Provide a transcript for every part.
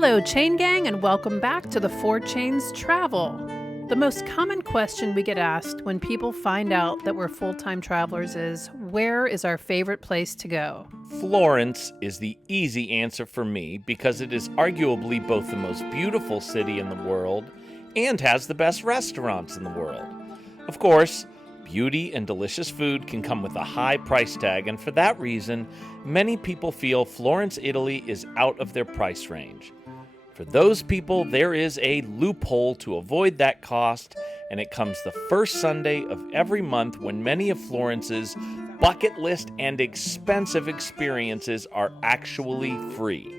Hello, Chain Gang, and welcome back to the Four Chains Travel. The most common question we get asked when people find out that we're full-time travelers is, where is our favorite place to go? Florence is the easy answer for me because it is arguably both the most beautiful city in the world and has the best restaurants in the world. Of course, beauty and delicious food can come with a high price tag, and for that reason, many people feel Florence, Italy is out of their price range. For those people, there is a loophole to avoid that cost, and it comes the first Sunday of every month when many of Florence's bucket list and expensive experiences are actually free.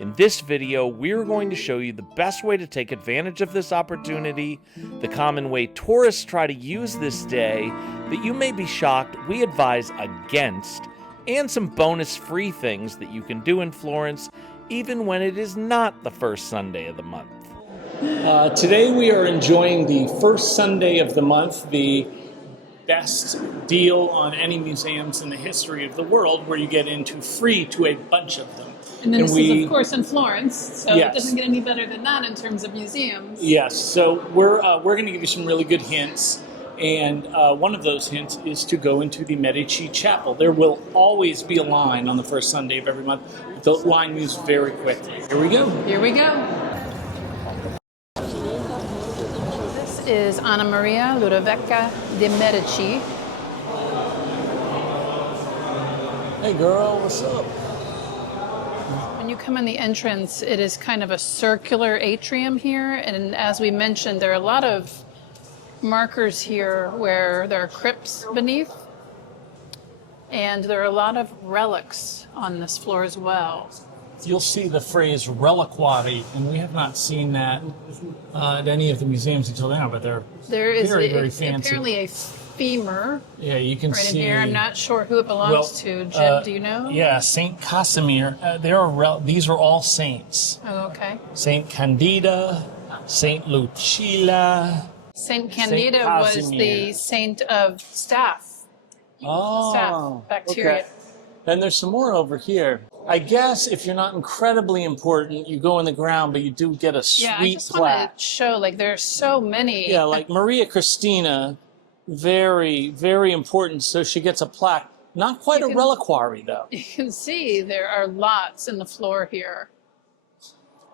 In this video, we're going to show you the best way to take advantage of this opportunity, the common way tourists try to use this day that you may be shocked we advise against, and some bonus free things that you can do in Florence even when it is not the first Sunday of the month. Today we are enjoying the first Sunday of the month, the best deal on any museums in the history of the world, where you get into free to a bunch of them. And this is, of course, in Florence, so Yes. It doesn't get any better than that in terms of museums. Yes, so we're going to give you some really good hints, and one of those hints is to go into the Medici Chapel. There will always be a line on the first Sunday of every month. The line moves very quickly. Here we go. Here we go. This is Anna Maria Ludovica de Medici. Hey girl, what's up? When you come in the entrance, it is kind of a circular atrium here, and as we mentioned, there are a lot of markers here where there are crypts beneath, and there are a lot of relics on this floor as well. You'll see the phrase reliquary, and we have not seen that at any of the museums until now, but they're very fancy. Apparently a femur. Yeah, you can right see. in here. I'm not sure who it belongs to. Jim, do you know? Yeah, Saint Casimir. These are all saints. Oh, okay. Saint Candida, Saint Lucilla. Saint Candida was the saint of staph. Staph bacteria. Okay. And there's some more over here. I guess if you're not incredibly important, you go in the ground, but you do get a sweet Yeah, I just plaque. want to show, like, there's so many. Yeah, like Maria Christina, very, very important. So she gets a plaque. Not quite a reliquary, though. You can see there are lots in the floor here.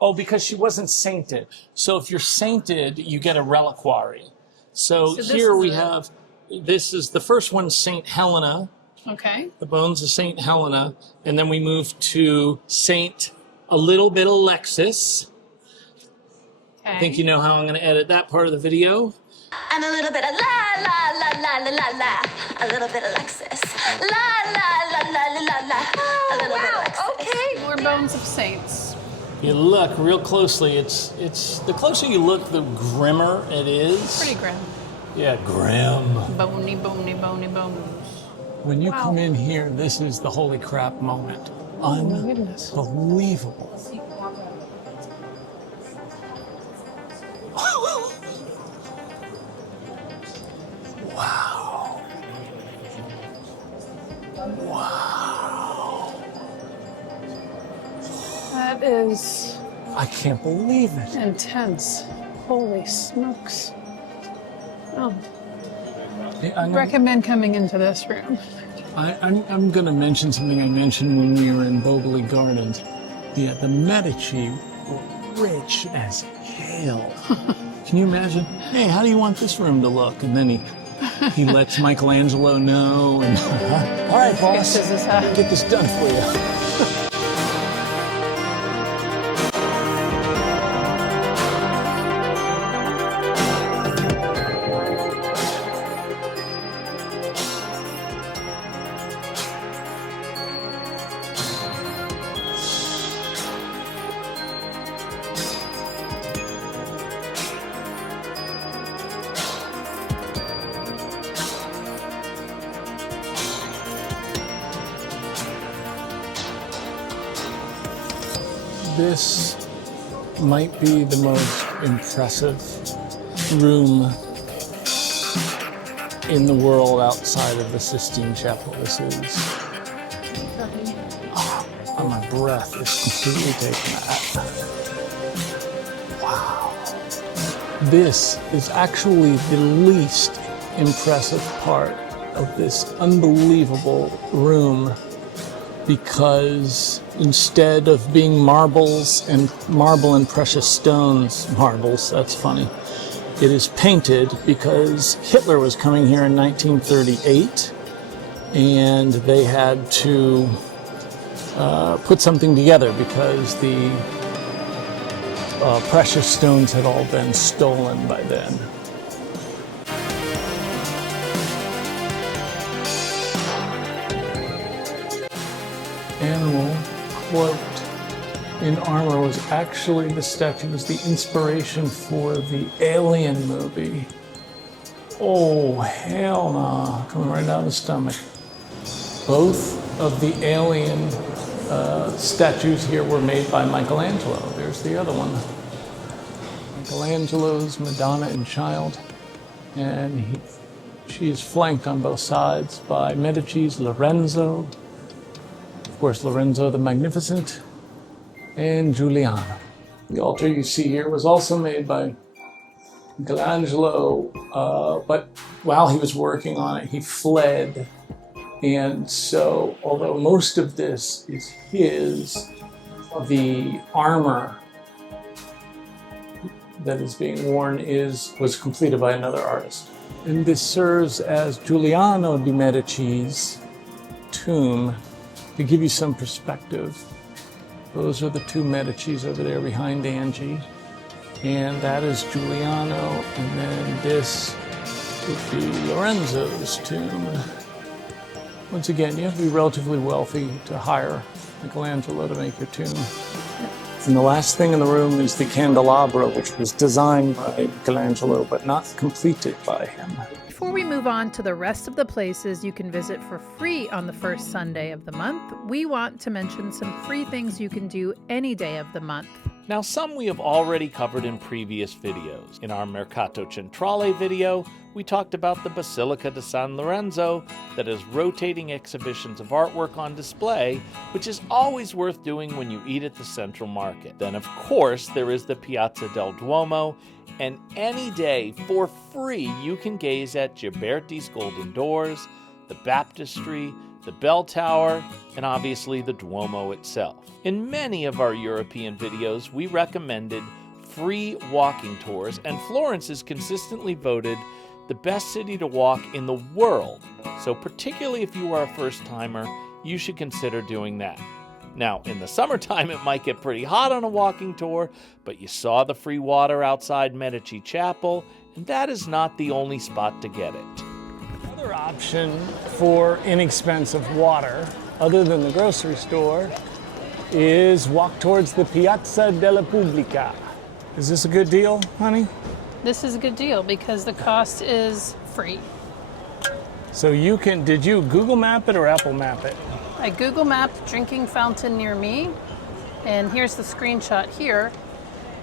Oh, because she wasn't sainted. So if you're sainted, you get a reliquary. So here we have, this is the first one, Saint Helena. Okay. The bones of Saint Helena. And then we move to Saint a little bit Alexis. Okay. I think you know how I'm going to edit that part of the video. And a little bit of la la la la la la la, a little bit of Alexis, la la la la la la la, a little bit of Alexis. Okay. More bones of saints. You look real closely. It's the closer you look, the grimmer it is. Pretty grim. Yeah, grim. Bony, bony, bony bones. When you come in here, this is the holy crap moment. Oh my goodness. Unbelievable. Wow. Wow. That is I can't believe it. intense. Holy smokes. Oh, I'm recommend coming into this room. I'm going to mention something I mentioned when we were in Boboli Gardens. Yeah, the Medici were rich as hell. Can you imagine? Hey, how do you want this room to look? And then he lets Michelangelo know. And, all right, boss, This is how. get this done for you. This might be the most impressive room in the world outside of the Sistine Chapel. This is... my breath is completely taken out. This is actually the least impressive part of this unbelievable room, because instead of being marble and precious stones, marbles, that's funny, it is painted because Hitler was coming here in 1938 and they had to put something together because the precious stones had all been stolen by then. Animal cloaked in armor was actually, the statue was the inspiration for the Alien movie. Oh, hell nah, coming right out of the stomach. Both of the Alien statues here were made by Michelangelo. There's the other one. Michelangelo's Madonna and Child. And she is flanked on both sides by Medici's Lorenzo. Of course, Lorenzo the Magnificent, and Giuliano. The altar you see here was also made by Michelangelo, but while he was working on it, he fled. And so, although most of this is his, the armor that is being worn was completed by another artist. And this serves as Giuliano de' Medici's tomb. To give you some perspective, those are the two Medicis over there behind Angie. And that is Giuliano, and then this would be Lorenzo's tomb. Once again, you have to be relatively wealthy to hire Michelangelo to make your tomb. And the last thing in the room is the candelabra, which was designed by Michelangelo, but not completed by him. Before we move on to the rest of the places you can visit for free on the first Sunday of the month, we want to mention some free things you can do any day of the month. Now, some we have already covered in previous videos. In our Mercato Centrale video, we talked about the Basilica di San Lorenzo that has rotating exhibitions of artwork on display, which is always worth doing when you eat at the Central Market. Then, of course, there is the Piazza del Duomo, and any day, for free, you can gaze at Ghiberti's Golden Doors, the Baptistry, the Bell Tower, and obviously the Duomo itself. In many of our European videos, we recommended free walking tours, and Florence is consistently voted the best city to walk in the world. So particularly if you are a first-timer, you should consider doing that. Now, in the summertime, it might get pretty hot on a walking tour, but you saw the free water outside Medici Chapel, and that is not the only spot to get it. Another option for inexpensive water, other than the grocery store, is walk towards the Piazza della Pubblica. Is this a good deal, honey? This is a good deal because the cost is free. So did you Google Map it or Apple Map it? I Google mapped drinking fountain near me, and here's the screenshot here,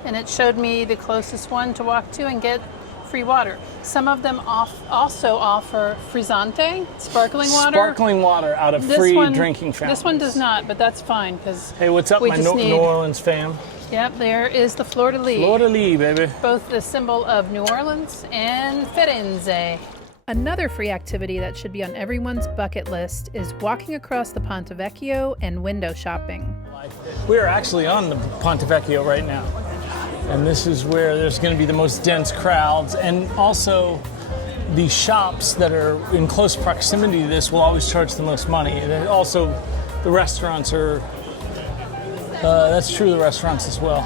and it showed me the closest one to walk to and get free water. Some of them also offer frizzante, sparkling water. Sparkling water out of free drinking fountains. This one does not, but that's fine because hey, what's up, my New Orleans fam? Yep, there is the Fleur de Lis. Fleur de Lis, baby. Both the symbol of New Orleans and Firenze. Another free activity that should be on everyone's bucket list is walking across the Ponte Vecchio and window shopping. We're actually on the Ponte Vecchio right now. And this is where there's going to be the most dense crowds. And also, the shops that are in close proximity to this will always charge the most money. And also, the restaurants are, that's true of the restaurants as well.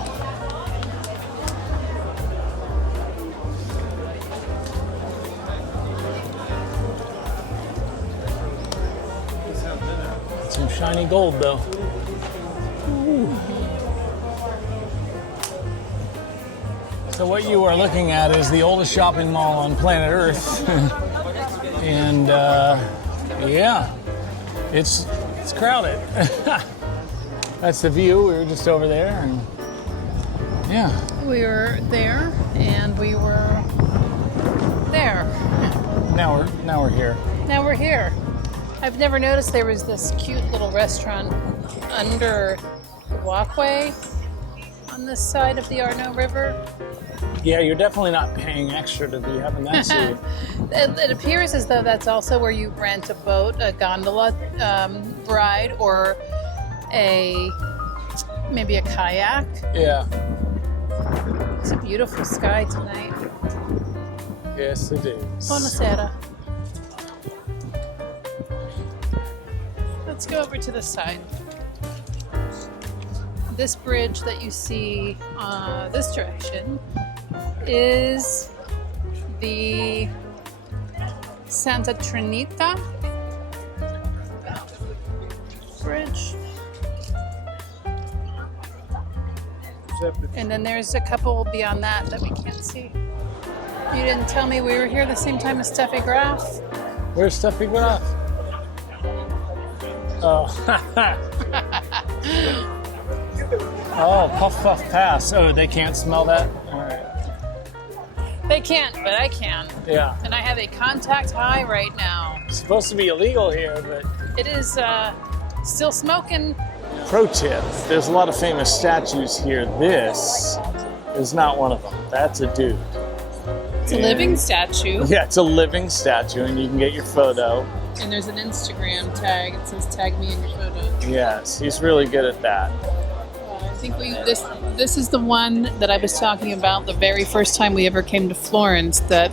Some shiny gold, though. Ooh. So what you are looking at is the oldest shopping mall on planet Earth. And yeah, it's crowded. That's the view. We were just over there, and yeah. We were there, and we were there. Now we're here. Now we're here. I've never noticed there was this cute little restaurant under the walkway on this side of the Arno River. Yeah, you're definitely not paying extra to be having that seat. It appears as though that's also where you rent a boat, a gondola ride, or maybe a kayak. Yeah. It's a beautiful sky tonight. Yes, it is. Buonasera. Let's go over to the side. This bridge that you see this direction is the Santa Trinita Bridge. And then there's a couple beyond that we can't see. You didn't tell me we were here the same time as Steffi Graf. Where's Steffi Graf? Oh. Oh, puff, puff, pass. Oh, they can't smell that? All right. They can't, but I can. Yeah. And I have a contact high right now. It's supposed to be illegal here, but... It is still smoking. Pro tip, there's a lot of famous statues here. This is not one of them. That's a dude. It's a living statue. Yeah, it's a living statue, and you can get your photo. And there's an Instagram tag. It says tag me in your photo. Yes, he's really good at that. I think this is the one that I was talking about the very first time we ever came to Florence that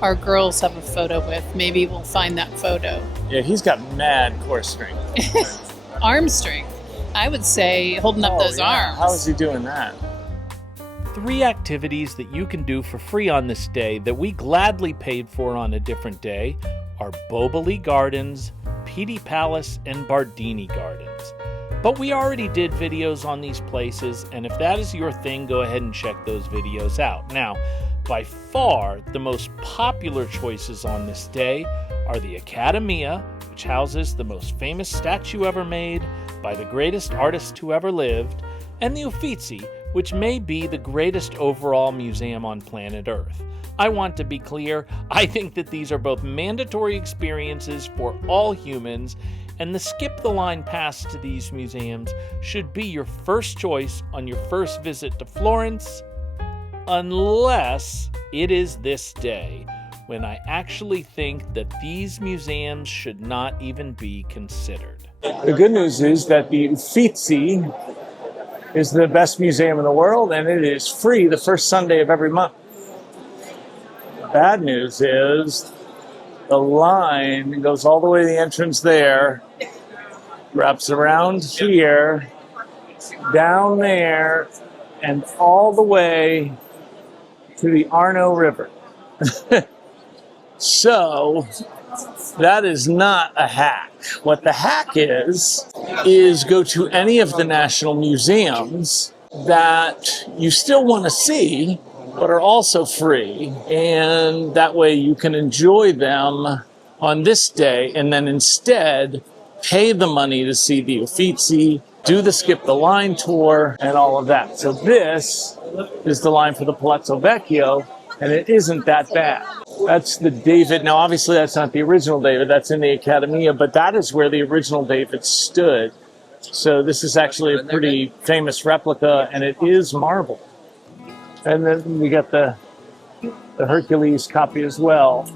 our girls have a photo with. Maybe we'll find that photo. Yeah, he's got mad core strength. Arm strength. I would say holding up those arms. How is he doing that? 3 activities that you can do for free on this day that we gladly paid for on a different day are Boboli Gardens, Pitti Palace, and Bardini Gardens. But we already did videos on these places, and if that is your thing, go ahead and check those videos out. Now, by far, the most popular choices on this day are the Accademia, which houses the most famous statue ever made by the greatest artist who ever lived, and the Uffizi, which may be the greatest overall museum on planet Earth. I want to be clear, I think that these are both mandatory experiences for all humans, and the skip the line pass to these museums should be your first choice on your first visit to Florence, unless it is this day, when I actually think that these museums should not even be considered. The good news is that the Uffizi is the best museum in the world, and it is free the first Sunday of every month. The bad news is the line goes all the way to the entrance there, wraps around here, down there, and all the way to the Arno River. So that is not a hack. What the hack is go to any of the national museums that you still want to see, but are also free. And that way you can enjoy them on this day and then instead pay the money to see the Uffizi, do the Skip the Line tour, and all of that. So this is the line for the Palazzo Vecchio, and it isn't that bad. That's the David. Now, obviously, that's not the original David. That's in the Accademia, but that is where the original David stood. So this is actually a pretty famous replica, and it is marble. And then we got the Hercules copy as well.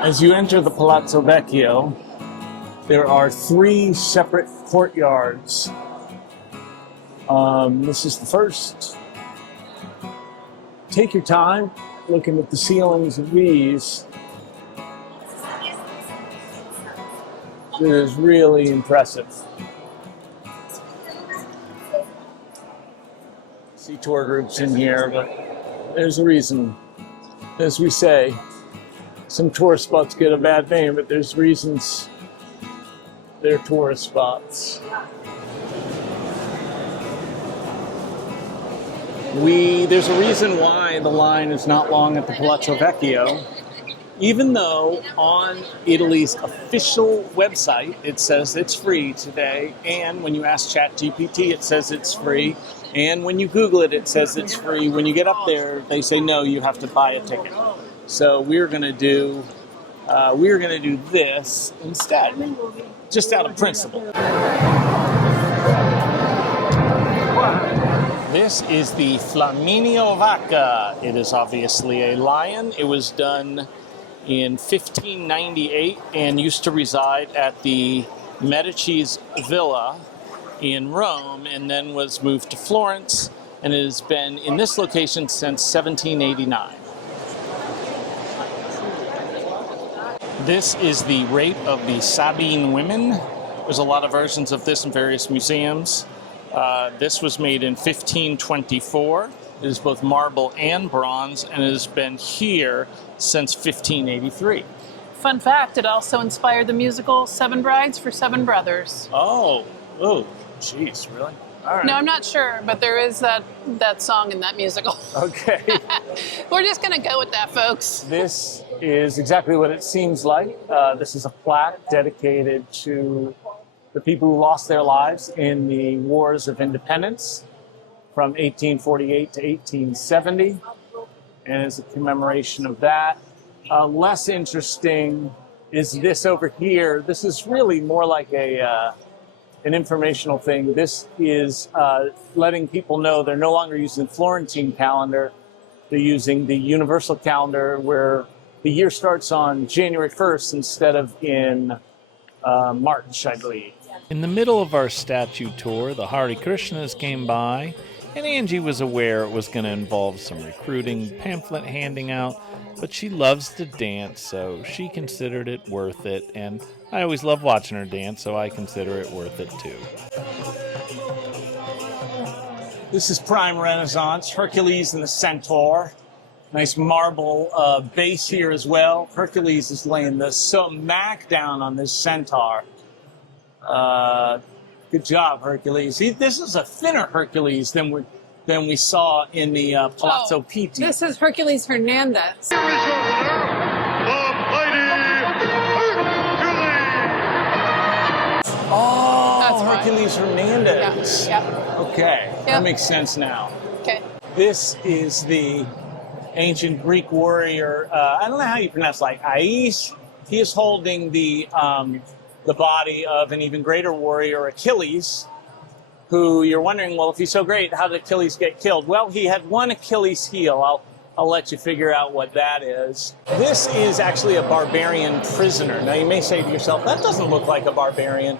As you enter the Palazzo Vecchio, there are 3 separate courtyards. This is the first. Take your time looking at the ceilings of these. It is really impressive. See tour groups in here, but there's a reason. As we say, some tourist spots get a bad name, but there's reasons they're tourist spots. There's a reason why the line is not long at the Palazzo Vecchio, even though on Italy's official website it says it's free today, and when you ask ChatGPT it says it's free, and when you Google it it says it's free. When you get up there they say no, you have to buy a ticket. So we're gonna do this instead, just out of principle. This is the Flaminio Vacca. It is obviously a lion. It was done in 1598 and used to reside at the Medici's villa in Rome, and then was moved to Florence, and it has been in this location since 1789. This is the rape of the Sabine women. There's a lot of versions of this in various museums. This was made in 1524. It is both marble and bronze, and it has been here since 1583. Fun fact, it also inspired the musical Seven Brides for Seven Brothers. Oh, jeez, really? All right. No, I'm not sure, but there is that song in that musical. Okay. We're just going to go with that, folks. This is exactly what it seems like. This is a plaque dedicated to the people who lost their lives in the Wars of Independence from 1848 to 1870, and as a commemoration of that. Less interesting is this over here. This is really more like an informational thing. This is letting people know they're no longer using the Florentine calendar. They're using the universal calendar, where the year starts on January 1st instead of in March, I believe. In the middle of our statue tour, the Hare Krishnas came by, and Angie was aware it was going to involve some recruiting, pamphlet handing out, but she loves to dance, so she considered it worth it, and I always love watching her dance, so I consider it worth it too. This is prime Renaissance, Hercules and the Centaur. Nice marble base here as well. Hercules is laying the smack down on this centaur. Good job, Hercules. This is a thinner Hercules than we saw in the Palazzo Pitti. This is Hercules Hernandez. Oh, That's right. Hercules Hernandez. Yeah. Okay, Yep. that makes sense now. Okay. This is the ancient Greek warrior. I don't know how you pronounce, like Ais. He is holding the body of an even greater warrior, Achilles, who you're wondering, well, if he's so great, how did Achilles get killed? Well, he had one Achilles heel. I'll let you figure out what that is. This is actually a barbarian prisoner. Now, you may say to yourself, that doesn't look like a barbarian.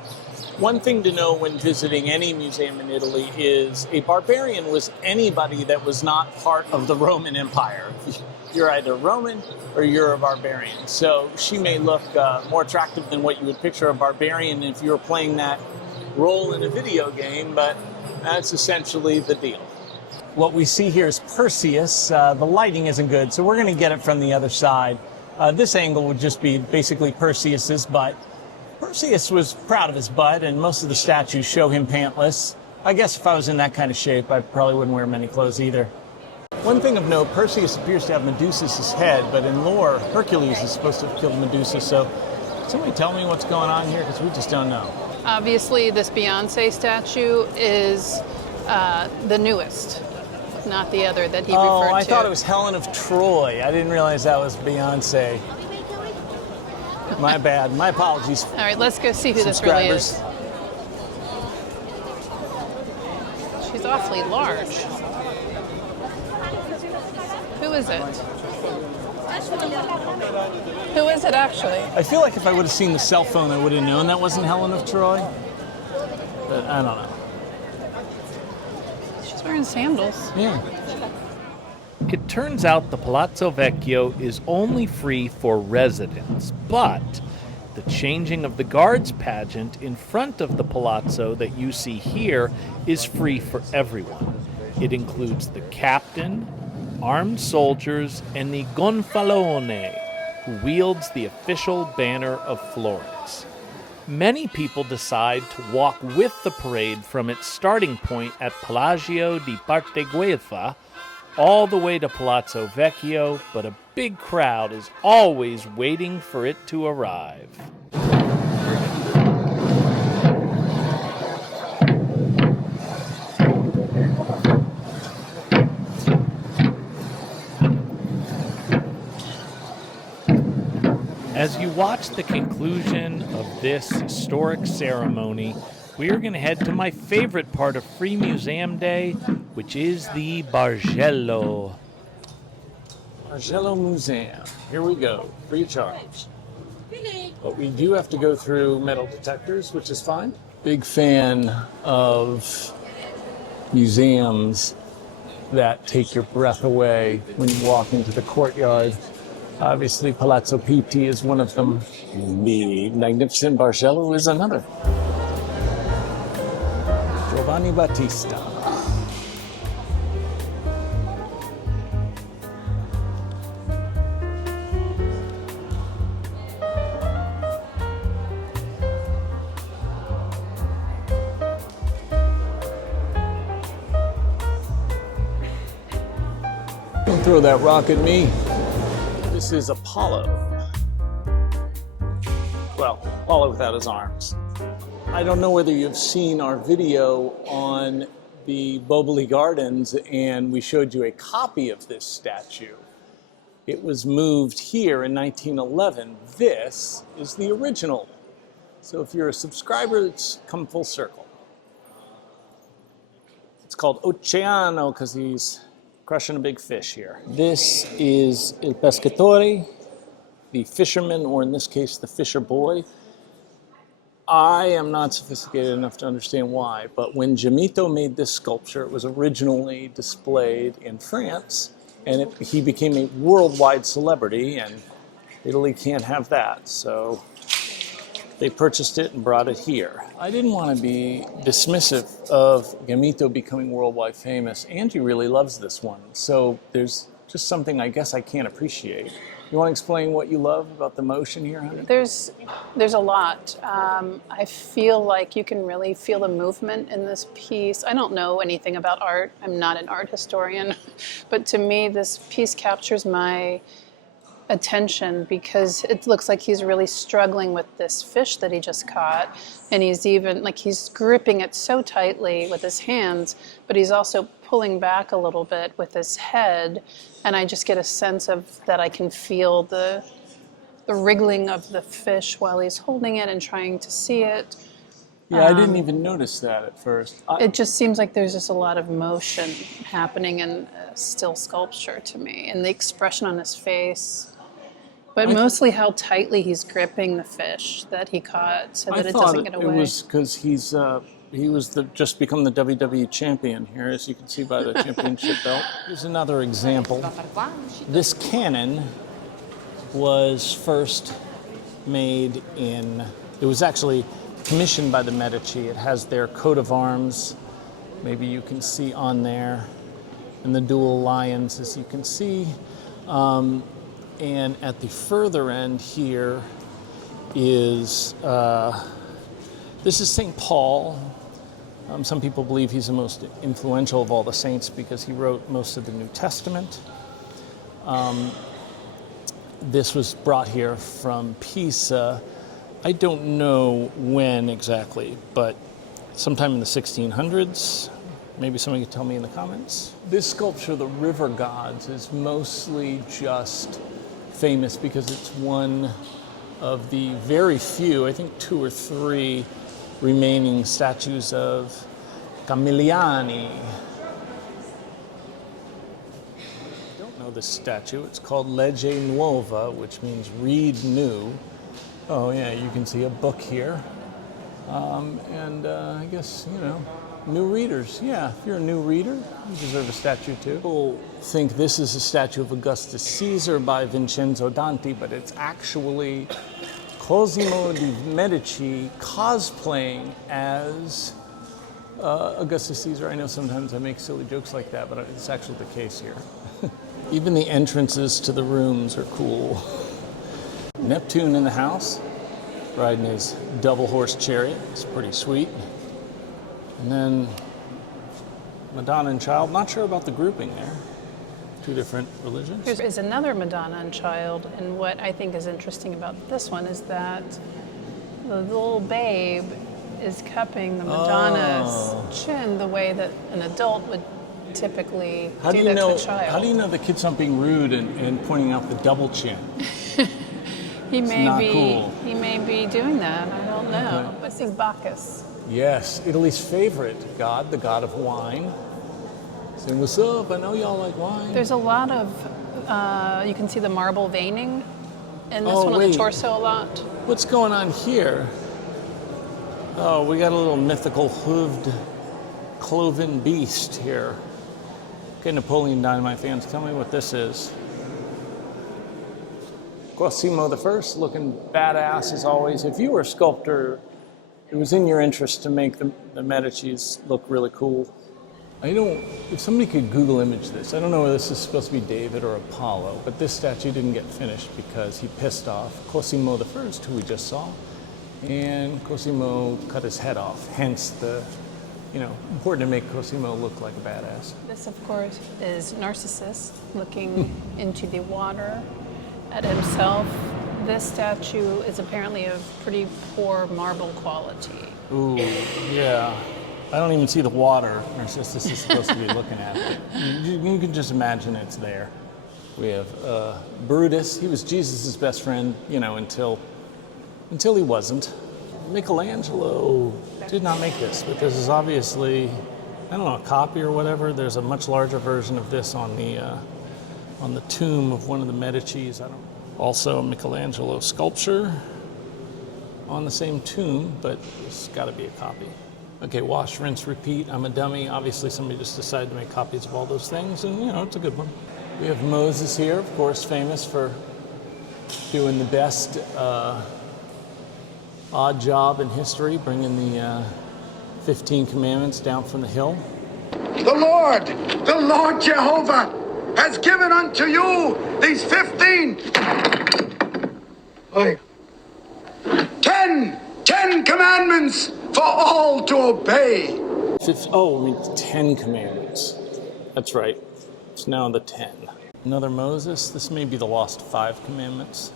One thing to know when visiting any museum in Italy is a barbarian was anybody that was not part of the Roman Empire. You're either Roman or you're a barbarian. So she may look more attractive than what you would picture a barbarian if you were playing that role in a video game, but that's essentially the deal. What we see here is Perseus. The lighting isn't good, so we're going to get it from the other side. This angle would just be basically Perseus's butt. Perseus was proud of his butt, and most of the statues show him pantless. I guess if I was in that kind of shape, I probably wouldn't wear many clothes either. One thing of note, Perseus appears to have Medusa's head, but in lore, Hercules is supposed to have killed Medusa, so somebody tell me what's going on here, because we just don't know. Obviously, this Beyonce statue is the newest, not the other that he referred to. Oh, I thought it was Helen of Troy. I didn't realize that was Beyonce. My bad. My apologies. All right, let's go see who this really is. She's awfully large. Who is it? Who is it, actually? I feel like if I would have seen the cell phone, I would have known that wasn't Helen of Troy. But I don't know. She's wearing sandals. Yeah. It turns out the Palazzo Vecchio is only free for residents, but the changing of the guards pageant in front of the palazzo that you see here is free for everyone. It includes the captain, armed soldiers, and the gonfalone, who wields the official banner of Florence. Many people decide to walk with the parade from its starting point at Palazzo di Parte Guelfa, all the way to Palazzo Vecchio, but a big crowd is always waiting for it to arrive. As you watch the conclusion of this historic ceremony, we are going to head to my favorite part of Free Museum Day, which is the Bargello. Bargello Museum. Here we go. Free of charge. But we do have to go through metal detectors, which is fine. Big fan of museums that take your breath away when you walk into the courtyard. Obviously, Palazzo Pitti is one of them. The magnificent Bargello is another. Giovanni Battista. Don't throw that rock at me. This is Apollo. Well, Apollo without his arms. I don't know whether you've seen our video on the Boboli Gardens, and we showed you a copy of this statue. It was moved here in 1911. This is the original. So if you're a subscriber, it's come full circle. It's called Oceano because he's crushing a big fish here. This is Il Pescatore, the fisherman, or in this case, the fisher boy. I am not sophisticated enough to understand why, but when Gemito made this sculpture, it was originally displayed in France, and he became a worldwide celebrity, and Italy can't have that, so they purchased it and brought it here. I didn't want to be dismissive of Gemito becoming worldwide famous. Angie really loves this one, so there's just something I guess I can't appreciate. You want to explain what you love about the motion here, honey? There's a lot. I feel like you can really feel the movement in this piece. I don't know anything about art. I'm not an art historian, but to me this piece captures my attention because it looks like he's really struggling with this fish that he just caught, and he's even like he's gripping it so tightly with his hands, but he's also pulling back a little bit with his head, and I just get a sense of that. I can feel the wriggling of the fish while he's holding it and trying to see it. Yeah, I didn't even notice that at first. It just seems like there's just a lot of motion happening in still sculpture to me, and the expression on his face. But mostly how tightly he's gripping the fish that he caught so that it doesn't get away. It was because he was just become the WWE champion here, as you can see by the championship belt. Here's another example. This cannon was first made it was actually commissioned by the Medici. It has their coat of arms, maybe you can see on there, and the dual lions, as you can see. And at the further end here is, this is St. Paul. Some people believe he's the most influential of all the saints because he wrote most of the New Testament. This was brought here from Pisa. I don't know when exactly, but sometime in the 1600s. Maybe somebody could tell me in the comments. This sculpture, the River Gods, is mostly just famous because it's one of the very few, I think 2 or 3 remaining statues of Camilliani. I don't know this statue. It's called Legge Nuova, which means read new. Oh yeah, you can see a book here. I guess, new readers. Yeah, if you're a new reader, you deserve a statue too. People think this is a statue of Augustus Caesar by Vincenzo Danti, but it's actually Cosimo di Medici cosplaying as Augustus Caesar. I know sometimes I make silly jokes like that, but it's actually the case here. Even the entrances to the rooms are cool. Neptune in the house, riding his double horse chariot. It's pretty sweet. And then Madonna and Child, not sure about the grouping there. Two different religions. There is another Madonna and Child, and what I think is interesting about this one is that the little babe is cupping the Madonna's chin the way that an adult would typically do that to a child. How do you know the kid's not being rude and pointing out the double chin? He may not be. cool. He may be doing that. I don't know. Okay. I think Bacchus. Yes, Italy's favorite god, the god of wine. Saying, what's up? I know y'all like wine. There's a lot of. You can see the marble veining in this Oh, one on wait. the torso a lot. What's going on here? Oh, we got a little mythical hooved cloven beast here. Okay, Napoleon Dynamite fans, tell me what this is. Cosimo I, looking badass as always. If you were a sculptor, it was in your interest to make the Medicis look really cool. If somebody could Google image this, I don't know whether this is supposed to be David or Apollo, but this statue didn't get finished because he pissed off Cosimo I, who we just saw, and Cosimo cut his head off. Hence important to make Cosimo look like a badass. This, of course, is Narcissus looking into the water at himself. This statue is apparently of pretty poor marble quality. Ooh, yeah. I don't even see the water Narcissus is supposed to be looking at. But you can just imagine it's there. We have Brutus. He was Jesus' best friend, until he wasn't. Michelangelo did not make this, but this is obviously, I don't know, a copy or whatever. There's a much larger version of this on the tomb of one of the Medicis. Also, a Michelangelo sculpture on the same tomb, but it's got to be a copy. Okay, wash, rinse, repeat. I'm a dummy. Obviously, somebody just decided to make copies of all those things, and it's a good one. We have Moses here, of course, famous for doing the best odd job in history, bringing the 15 commandments down from the hill. The Lord Jehovah has given unto you these 15, 10 commandments for all to obey. 10 commandments. That's right. It's now the 10. Another Moses. This may be the lost 5 commandments.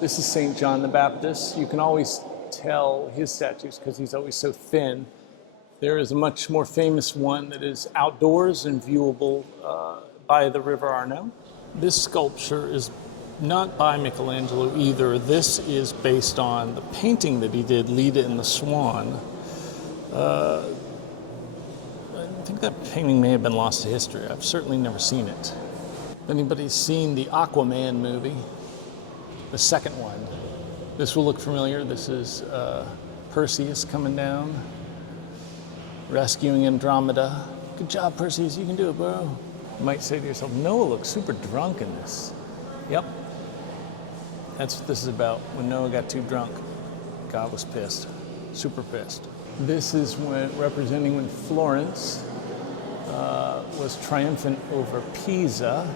This is St. John the Baptist. You can always tell his statues because he's always so thin. There is a much more famous one that is outdoors and viewable by the River Arno. This sculpture is not by Michelangelo either. This is based on the painting that he did, Leda and the Swan. I think that painting may have been lost to history. I've certainly never seen it. If anybody's seen the Aquaman movie, the second one, this will look familiar. This is Perseus coming down, rescuing Andromeda. Good job, Perseus, you can do it, bro. You might say to yourself, Noah looks super drunk in this. Yep. That's what this is about. When Noah got too drunk, God was pissed, super pissed. This is representing when Florence was triumphant over Pisa,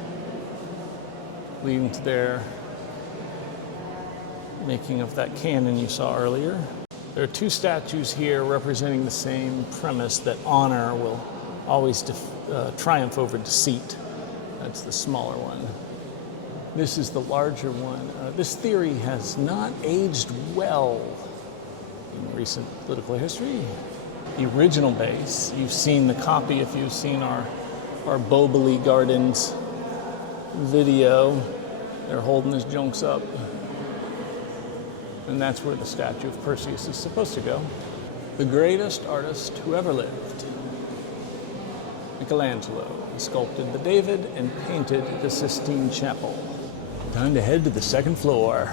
leading to their making of that cannon you saw earlier. There are 2 statues here representing the same premise that honor will always triumph over deceit. That's the smaller one. This is the larger one. This theory has not aged well in recent political history. The original base, you've seen the copy if you've seen our Boboli Gardens video. They're holding his junks up. And that's where the statue of Perseus is supposed to go. The greatest artist who ever lived, Michelangelo. He sculpted the David and painted the Sistine Chapel. Time to head to the 2nd floor.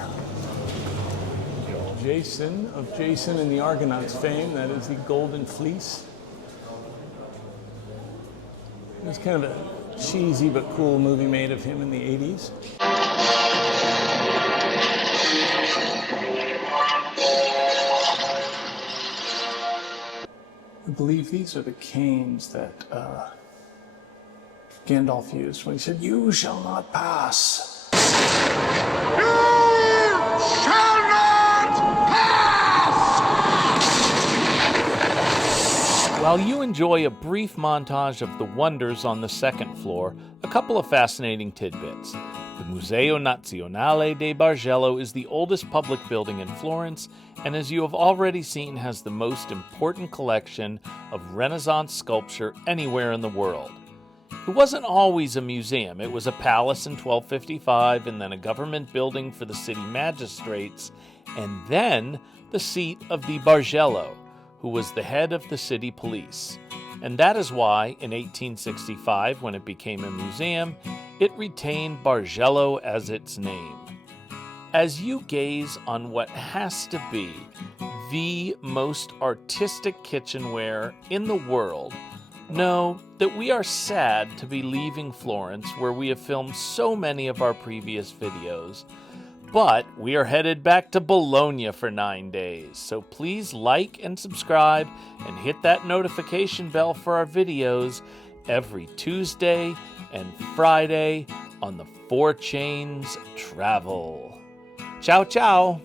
Jason, of Jason and the Argonauts fame, that is the Golden Fleece. It's kind of a cheesy but cool movie made of him in the 80s. I believe these are the canes that Gandalf used when he said, "You shall not pass." You shall not pass! While you enjoy a brief montage of the wonders on the 2nd floor, A couple of fascinating tidbits. The Museo Nazionale de Bargello is the oldest public building in Florence, and as you have already seen, has the most important collection of Renaissance sculpture anywhere in the world. It wasn't always a museum. It was a palace in 1255, and then a government building for the city magistrates, and then the seat of the Bargello, who was the head of the city police. And that is why, in 1865, when it became a museum, it retained Bargello as its name. As you gaze on what has to be the most artistic kitchenware in the world, know that we are sad to be leaving Florence, where we have filmed so many of our previous videos, but we are headed back to Bologna for 9 days, so please like and subscribe and hit that notification bell for our videos every Tuesday and Friday on the 4 Chains Travel. Ciao, ciao!